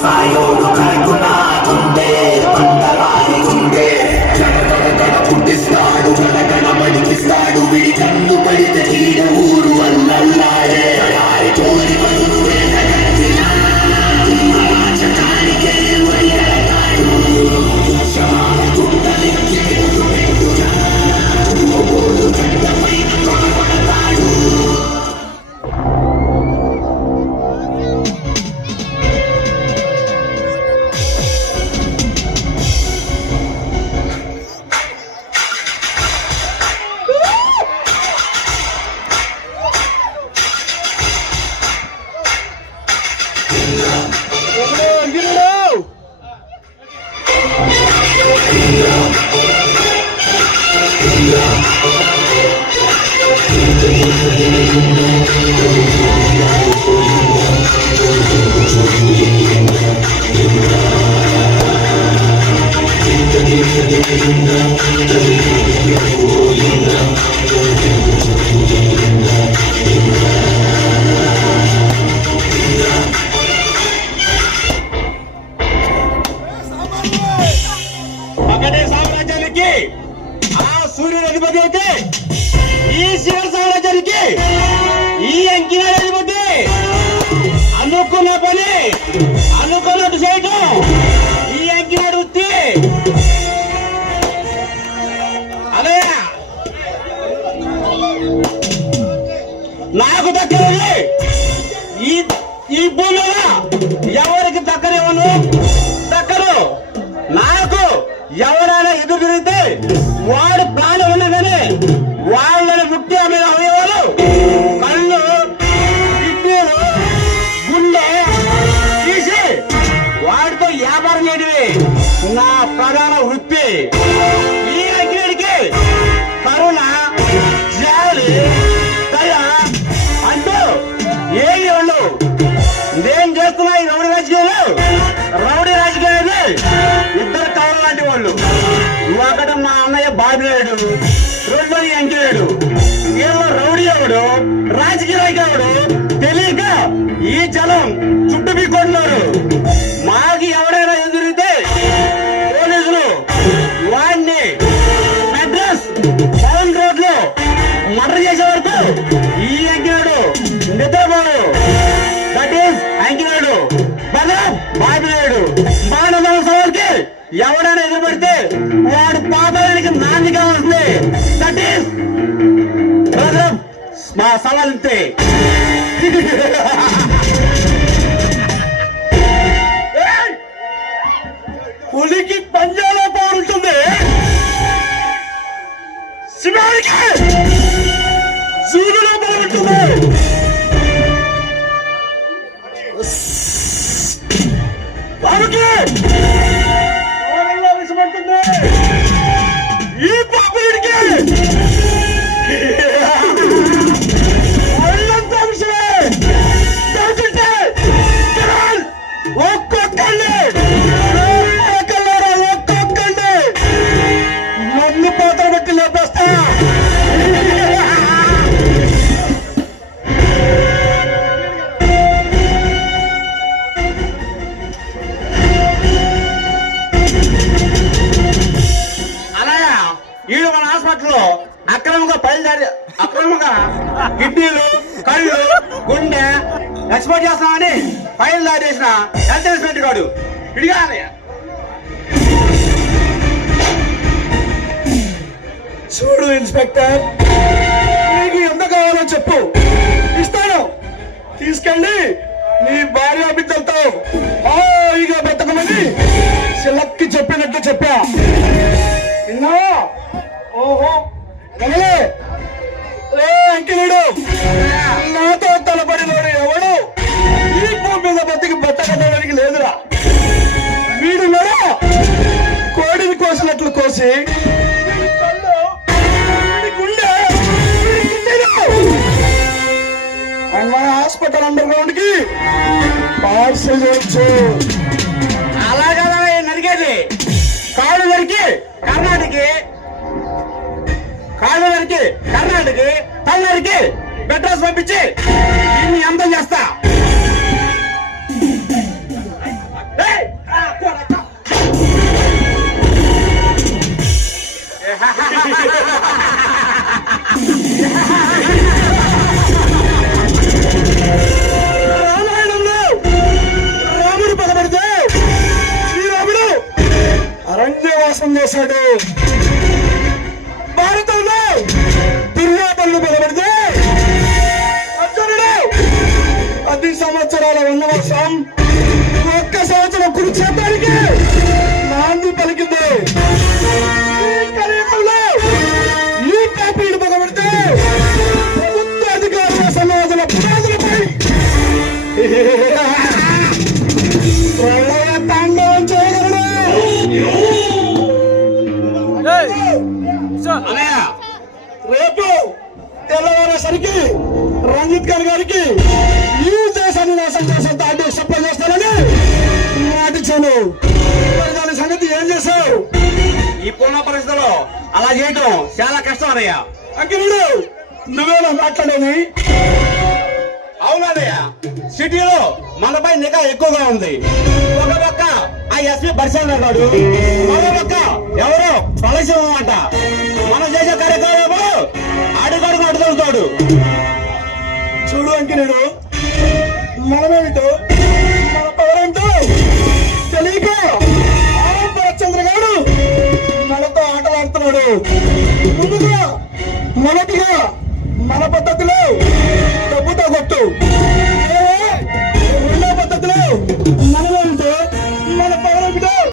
సాయోడు కనుకున్నా గుండె బండరాయి గుండె పుట్టిస్తాడు గణగణ మడికిస్తాడు విడి కన్ను పడితే తీర ఊరు అల్లల్లాడే తోరి పనులు చకానికే వడియాడు గుండెలెక్కి పెట్టుగా గంటపైన కొనబడతాడు. పగడే సామ్రాజ్యానికి ఆ సూర్యుడు అధిపతి అయితే ఈ శివ సామ్రాజ్యానికి ఈ అంకినాడు అధిపతి. అనుకున్న పని అనుకున్నట్టు చేయటం ఈ అంకినాడు వృత్తి. అదే నాకు దక్కనది ఈ భూమిలో ఎవరికి దక్కనివ్వను, దక్కను. నాకు ఎవరైనా ఎదురు తిరిగితే వాడు ప్రాణం ఉన్నదని వాళ్ళని ముట్టి మీద అవయవాలు కళ్ళు కిడ్నీలు గుండె తీసి వాడితో వ్యాపారం చేయడమే నా ప్రధాన వృత్తి. ఈ అగ్నికి కరుణ జాలి దయ అంటూ ఏమి ఉండు. నేను చేస్తున్నా ఈ రౌడీ రాజకీయాలు ఇద్దరు కవల లాంటి వాళ్ళు. ఒకటి మా అన్నయ్య బాబినాయుడు, రెండోది ఎంకేడు. వీళ్ళు రౌడీ ఎవడు రాజకీయ నాయకుడు తెలియక ఈ జనం చుట్టూ పీక్కుంటున్నారు. మాకు ఎవడైనా ఎదురితే పోలీసులు వాడిని అడ్రస్ పవన్ రోడ్ లో మర్డర్ చేసే వరకు ఈ ఎంకేడు నిద్రపోడు. దట్ ఈస్ అంకినాడు బలం బాబినాయుడు. మానవ సవాల్కి ఎవడైనా ఎదురుపడితే వాడు పాపానికి నాంది కావాల్సింది. దట్ ఈస్ బ్రదర్ మా సవాల్ ఇంతే. పులికి పంజాలో పోరుంటుంది, శివానికి సూర్యులో పోరుంటుంది. విషపడుతుంది ఈ పాపడికి ఒళ్ళంతా విషయమే. ఒక్కొక్కండి ఒక్కొక్కండి నన్ను పాత్ర బట్టి లేపేస్తా. వీడు మన హాస్పిటల్లో అక్రమంగా కిడ్నీలు కళ్ళు గుండె ఎక్స్పోర్ట్ చేస్తామని ఫైల్ దాటేసిన హెల్త్ ఇన్స్పెక్టర్ గాడు ఇడిగా. చూడు ఇన్స్పెక్టర్, నీకు ఎంత కావాలో చెప్పు, ఇస్తాను. తీసుకెళ్ళి నీ భార్య బిడ్డలతో హాయిగా బతకమని సిలక్కి చెప్పినట్టు చెప్పా. విన్నావా? ఓహో అంకినుడు నాతో తలపడినోడు ఎవడు ఈ భూమి మీద బతికి బతకడానికి లేదురా. వీడు నరా కోడిని కోసినట్లు కోసి మన హాస్పిటల్ అండర్ గ్రౌండ్ కి పార్సల్ చేయొచ్చు. అలాగా నరికేది కాళ్ళు నరికి కర్ణాటక తమిళనాడుకి మెడ్రాస్ పంపించి దీన్ని అందం చేస్తా. 10 సంవత్సరాల వనవాసం ఒక్క సంవత్సరం కురుక్షేత్రానికి నాంది పలికింది. ఈ కలియుగంలో ఈ పాపీడు పగబడితే ప్రభుత్వ అధికారుల సమాజుల పునాదులపై ప్రళయ తాండవం చేయగలడు. అన్నయ్య రేపు తెల్లవారేసరికి రంజిత్ ఖాన్ గారికి ఈ దేశాన్ని నాశనం చేసే దాడి సప్లై చేస్తానని మాటిచ్చాను. మరి దాని సంగతి ఏం చేశావు? ఇప్పుడున్న పరిస్థితుల్లో అలా చేయటం చాలా కష్టం అన్నయ్య. అఖిలుడు నువ్వేనా మాట్లాడేది? అవునన్నయ్య, సిటీలో మనపై నిఘా ఎక్కువగా ఉంది. ఒక పక్క ఆ ఎస్పీ పరిశీలన అన్నాడు, మరో పక్క ఎవరో ప్రళయం అంట. మనం చేసే కార్యక్రమంలో అడుగడుగు అడుగుతాడు. చూడు అంకినుడు, మనమేమిటో మన పవరేంటో తెలియక ఆ భరత్చంద్ర గారు మనతో ఆటలాడుతున్నాడు. ముందుగా మొదటిగా మన పద్ధతిలో